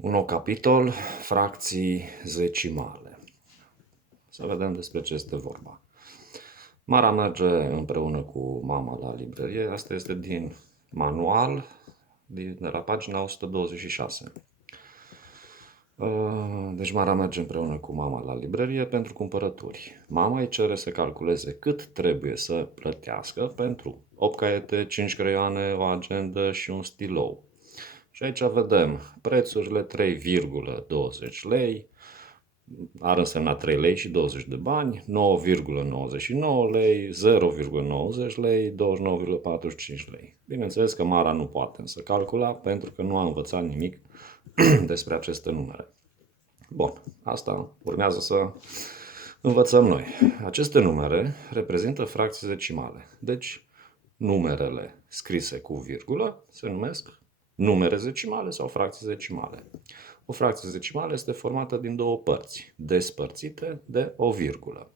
Un nou capitol, fracții zecimale. Să vedem despre ce este vorba. Mara merge împreună cu mama la librărie. Asta este din manual, de la pagina 126. Deci Mara merge împreună cu mama la librărie pentru cumpărături. Mama îi cere să calculeze cât trebuie să plătească pentru 8 caiete, 5 creioane, o agendă și un stilou. Și aici vedem prețurile 3,20 lei, ar însemna 3 lei și 20 de bani, 9,99 lei, 0,90 lei, 29,45 lei. Bineînțeles că Mara nu poate însă calcula pentru că nu a învățat nimic despre aceste numere. Bun, asta urmează să învățăm noi. Aceste numere reprezintă fracții zecimale. Deci, numerele scrise cu virgulă se numesc numere zecimale sau fracții zecimale. O fracție zecimală este formată din două părți, despărțite de o virgulă.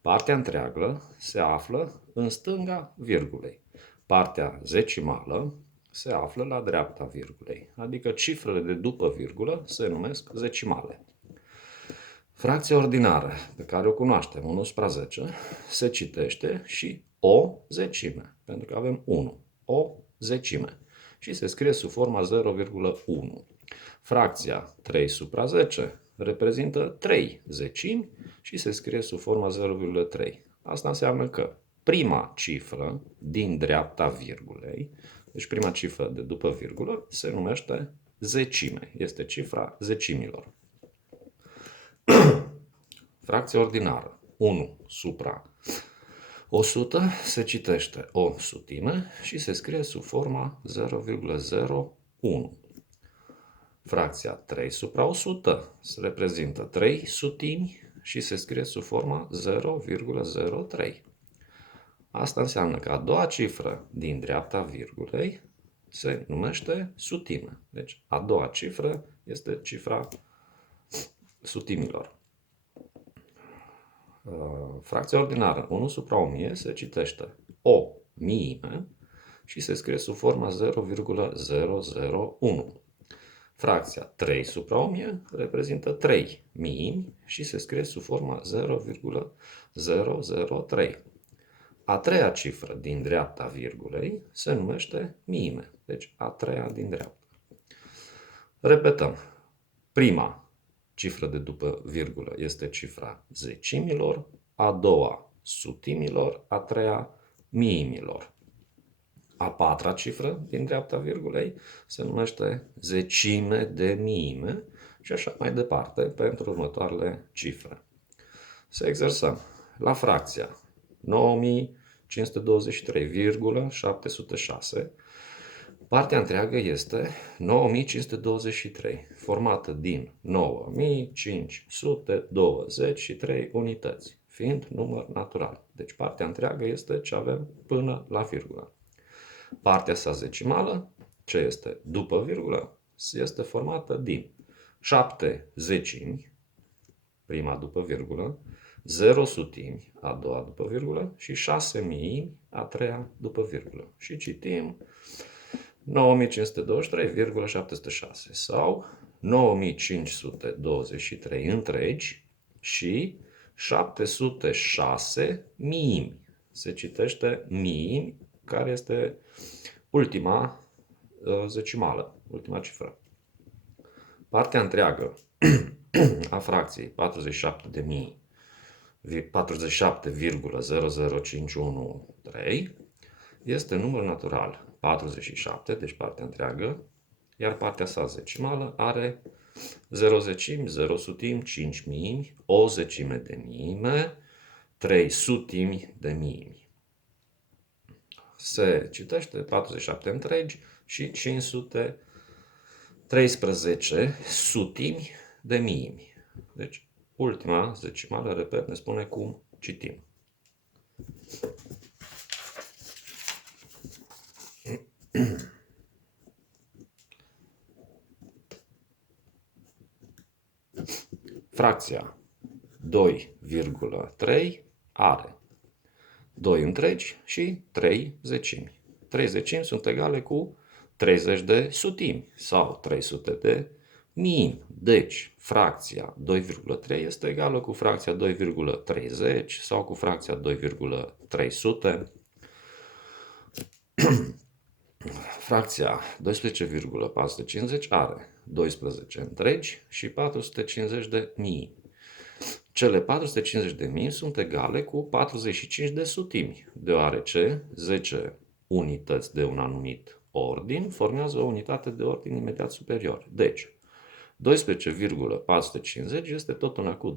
Partea întreagă se află în stânga virgulei. Partea zecimală se află la dreapta virgulei, adică cifrele de după virgulă se numesc zecimale. Fracția ordinară, pe care o cunoaștem, 1 supra 10, se citește și o zecime, pentru că avem 1, o zecime, și se scrie sub forma 0,1. Fracția 3 supra 10 reprezintă 3 zecimi și se scrie sub forma 0,3. Asta înseamnă că prima cifră din dreapta virgulei, deci prima cifră de după virgulă, se numește zecime. Este cifra zecimilor. Fracția ordinară 1 supra 100 se citește o sutime și se scrie sub forma 0,01. Fracția 3 supra 100 se reprezintă 3 sutimi și se scrie sub forma 0,03. Asta înseamnă că a doua cifră din dreapta virgulei se numește sutime. Deci a doua cifră este cifra sutimilor. Fracția ordinară 1 supra 1000 se citește o miime și se scrie sub forma 0,001. Fracția 3 supra 1000 reprezintă 3 miimi și se scrie sub forma 0,003. A treia cifră din dreapta virgulei se numește miime, deci a treia din dreapta. Repetăm. Prima cifră de după virgulă este cifra zecimilor, a doua sutimilor, a treia miimilor. A patra cifră din dreapta virgulei se numește zecime de miime și așa mai departe pentru următoarele cifre. Să exersăm. La fracția 9523,706, partea întreagă este 9523, formată din 9523 unități, fiind număr natural. Deci partea întreagă este ce avem până la virgulă. Partea sa zecimală, ce este după virgulă, este formată din 7 zecimi, prima după virgulă, 0 sutimi, a doua după virgulă, și 6 miimi, a treia după virgulă. Și citim 9523,706 sau 9523 întregi și 706 miimi. Se citește miimi, care este ultima zecimală, ultima cifră. Partea întreagă a fracției 47,00513 este număr natural 47, deci partea întreagă, iar partea sa zecimală are 0 zecimi, 0 sutimi, 5 miimi, o zecime de miime, 3 sutimi de miimi. Se citește 47 întregi și 513 sutimi de miimi. Deci, ultima zecimală, repet, ne spune cum citim. Fracția 2,3 are 2 întregi și 3 zecimi. 3 zecimi sunt egale cu 30 de sutimi sau 300 de Minim. Deci, fracția 2,3 este egală cu fracția 2,30 sau cu fracția 2,300. Fracția 12,450 are 12 întregi și 450 de mii. Cele 450 de mii sunt egale cu 45 de sutimi, deoarece 10 unități de un anumit ordin formează o unitate de ordin imediat superior. Deci, 12,450 este tot una cu 12,45.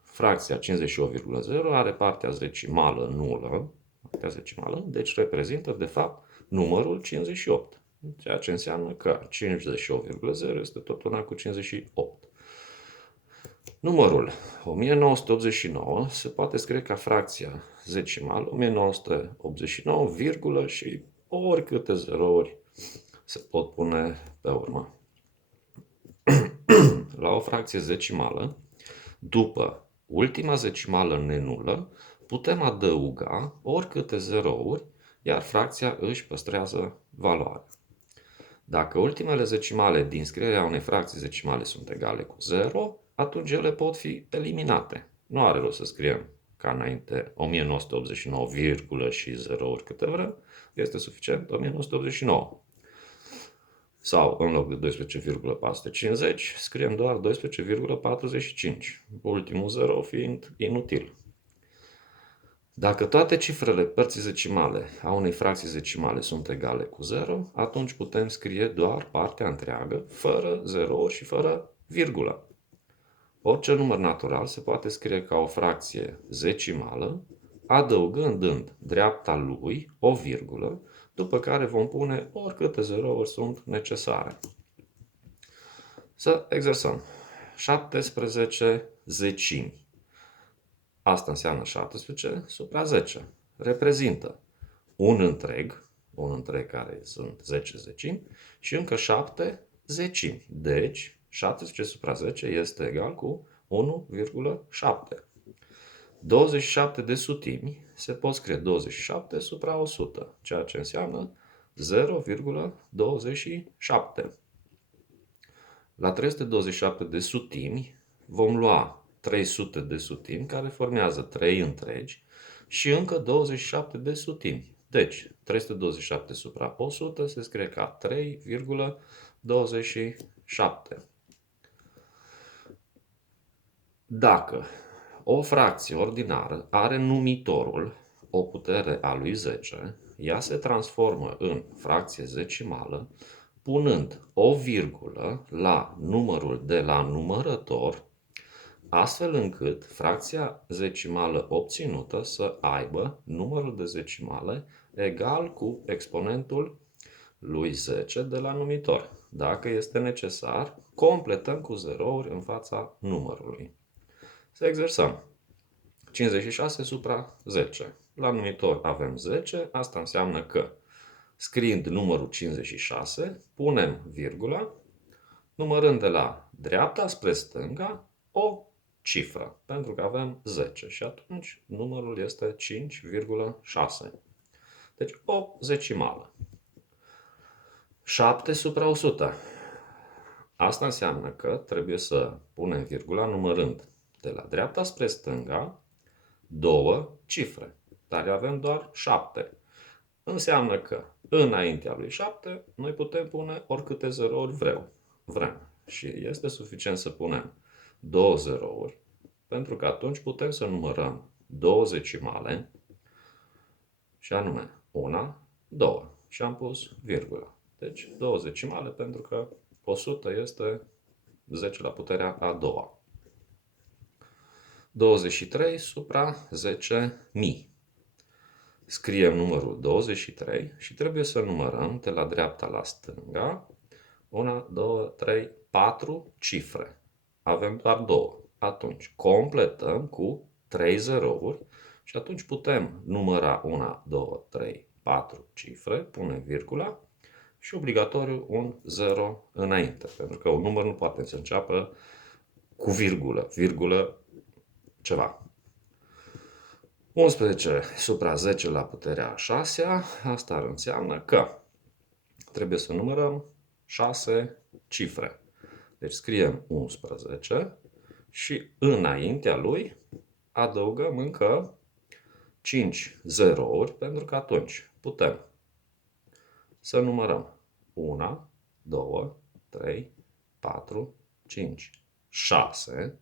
Fracția 58,0 are partea decimală nulă, deci reprezintă, de fapt, numărul 58, ceea ce înseamnă că 58,0 este tot una cu 58. Numărul 1989 se poate scrie ca fracția decimală 1989, virgulă și oricâte zerouri se pot pune pe urmă. La o fracție decimală, după ultima decimală nenulă, putem adăuga oricâte zerouri, iar fracția își păstrează valoarea. Dacă ultimele decimale din scrierea unei fracții decimale sunt egale cu 0, atunci ele pot fi eliminate. Nu are rost să scriem ca înainte 1989, virgulă și zerouri câte vrem, este suficient 1989. Sau în loc de 12,450 scriem doar 12,45, ultimul 0 fiind inutil. Dacă toate cifrele părții decimale a unei fracții decimale sunt egale cu 0, atunci putem scrie doar partea întreagă, fără zerouri și fără virgulă. Orice număr natural se poate scrie ca o fracție decimală, adăugând în dreapta lui o virgulă, după care vom pune oricâte zerouri sunt necesare. Să exersăm. 17 zecimi. Asta înseamnă 17 supra 10. Reprezintă un întreg care sunt 10 zecimi, și încă 7 zecimi. Deci, 17 supra 10 este egal cu 1,7. 27 de sutimi se pot scrie 27 supra 100, ceea ce înseamnă 0,27. La 327 de sutimi vom lua 300 de sutimi, care formează 3 întregi, și încă 27 de sutimi. Deci, 327 supra 100 se scrie ca 3,27. Dacă o fracție ordinară are numitorul o putere a lui 10, ea se transformă în fracție decimală punând o virgulă la numărul de la numărător, astfel încât fracția decimală obținută să aibă numărul de decimale egal cu exponentul lui 10 de la numitor. Dacă este necesar, completăm cu zerouri în fața numărului. Să exersăm. 56 supra 10. La numitor avem 10, asta înseamnă că, scriind numărul 56, punem virgula, numărând de la dreapta spre stânga o cifră, pentru că avem 10 și atunci numărul este 5,6. Deci o decimală. 7 supra 100. Asta înseamnă că trebuie să punem virgula numărând de la dreapta spre stânga două cifre, dar avem doar 7. Înseamnă că înaintea lui 7 noi putem pune oricâte zerouri vrem. Și este suficient să punem două zerouri, pentru că atunci putem să numărăm două decimale, și anume 1, 2, și am pus virgulă. Deci două decimale, pentru că 100 este 10 la puterea a doua. 23 supra 10.000. Scriem numărul 23 și trebuie să numărăm de la dreapta la stânga 1, 2, 3, 4 cifre. Avem doar 2. Atunci completăm cu 3 zerouri și atunci putem număra 1, 2, 3, 4 cifre, punem virgula și obligatoriu un 0 înainte, pentru că un număr nu poate să înceapă cu virgulă ceva. 11 supra 10 la puterea a 6-a, asta ar înseamnă că trebuie să numărăm 6 cifre. Deci scriem 11 și înaintea lui adăugăm încă 5 zerouri, pentru că atunci putem să numărăm 1, 2, 3, 4, 5, 6.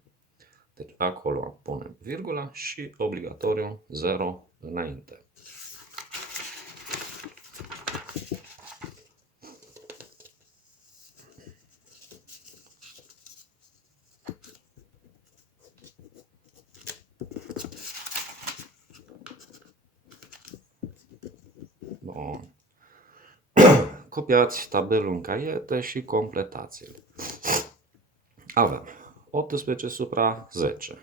Deci acolo punem virgula și obligatoriu 0 înainte. Bun. Copiați tabelul în caiete și completați-l. Avem 18 supra 10.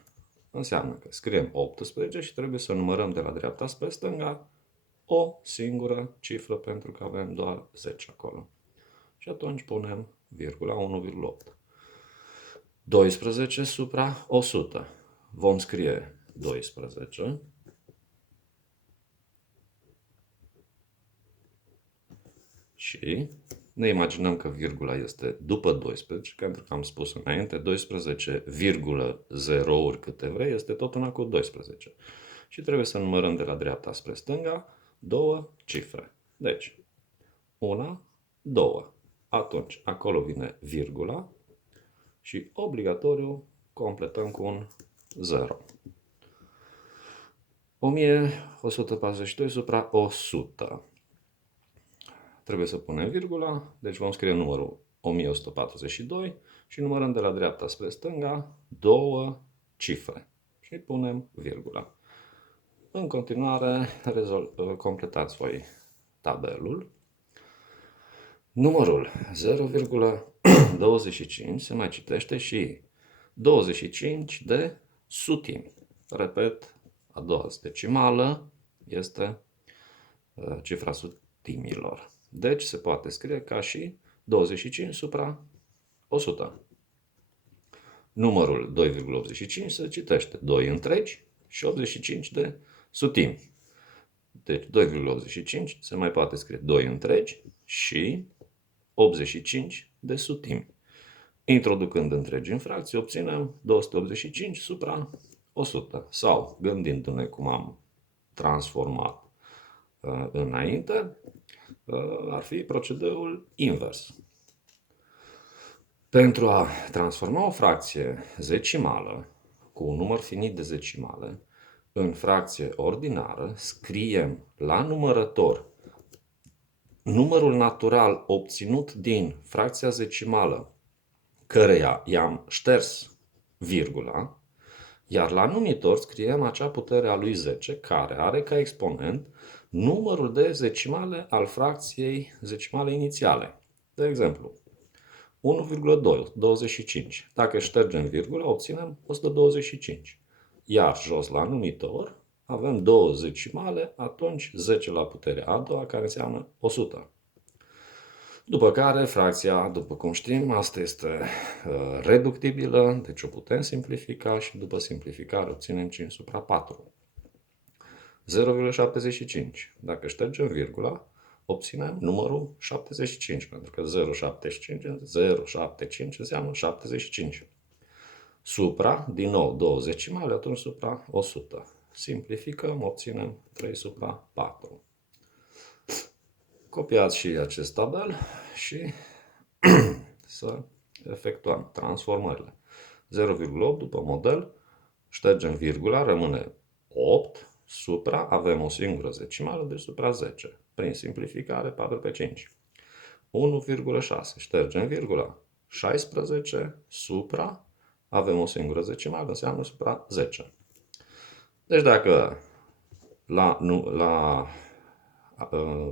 Înseamnă că scriem 18 și trebuie să numărăm de la dreapta spre stânga o singură cifră, pentru că avem doar 10 acolo. Și atunci punem virgula 1,8. 12 supra 100. Vom scrie 12 și ne imaginăm că virgula este după 12, pentru că am spus înainte, 12, zerouri câte vrei, este tot una cu 12. Și trebuie să numărăm de la dreapta spre stânga două cifre. Deci, 1, 2. Atunci, acolo vine virgula și obligatoriu completăm cu un 0. 1142 supra 100. Trebuie să punem virgula, deci vom scrie numărul 1142 și numărăm de la dreapta spre stânga două cifre și punem virgula. În continuare, completați voi tabelul. Numărul 0,25 se mai citește și 25 de sutimi. Repet, a doua decimală este cifra sutimilor. Deci se poate scrie ca și 25 supra 100. Numărul 2,85 se citește 2 întregi și 85 de sutimi. Deci 2,85 se mai poate scrie 2 întregi și 85 de sutimi. Introducând întregi în fracții, obținem 285 supra 100. Sau, gândindu-ne cum am transformat înainte, ar fi procedeul invers. Pentru a transforma o fracție decimală cu un număr finit de decimale în fracție ordinară, scriem la numărător numărul natural obținut din fracția decimală căreia i-am șters virgula, iar la numitor scriem acea putere a lui 10 care are ca exponent numărul de decimale al fracției decimale inițiale. De exemplu, 1,25. Dacă ștergem virgula, obținem 125. Iar jos la numitor avem două decimale, atunci 10 la puterea a doua, care înseamnă 100. După care fracția, după cum știm, asta este reductibilă, deci o putem simplifica și după simplificare obținem 5 supra 4. 0,75. Dacă ștergem virgula, obținem numărul 75, pentru că 0,75 înseamnă 75. Supra, din nou, două decimale, atunci supra 100. Simplificăm, obținem 3 supra 4. Copiați și acest tabel și să efectuăm transformările. 0,8 după model, ștergem virgula, rămâne 8, supra, avem o singură decimală, deci supra 10. Prin simplificare, 4 pe 5. 1,6, ștergem virgula, 16, supra, avem o singură decimală, înseamnă supra 10. Deci dacă la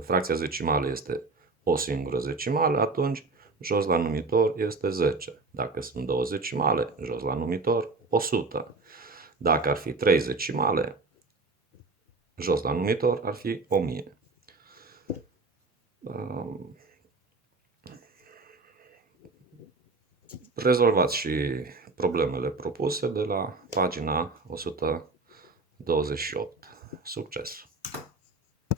fracția decimală este o singură decimală, atunci jos la numitor este 10. Dacă sunt două decimale, jos la numitor 100. Dacă ar fi 3 decimale, jos la numitor ar fi 1000. Rezolvați și problemele propuse de la pagina 128. Succes!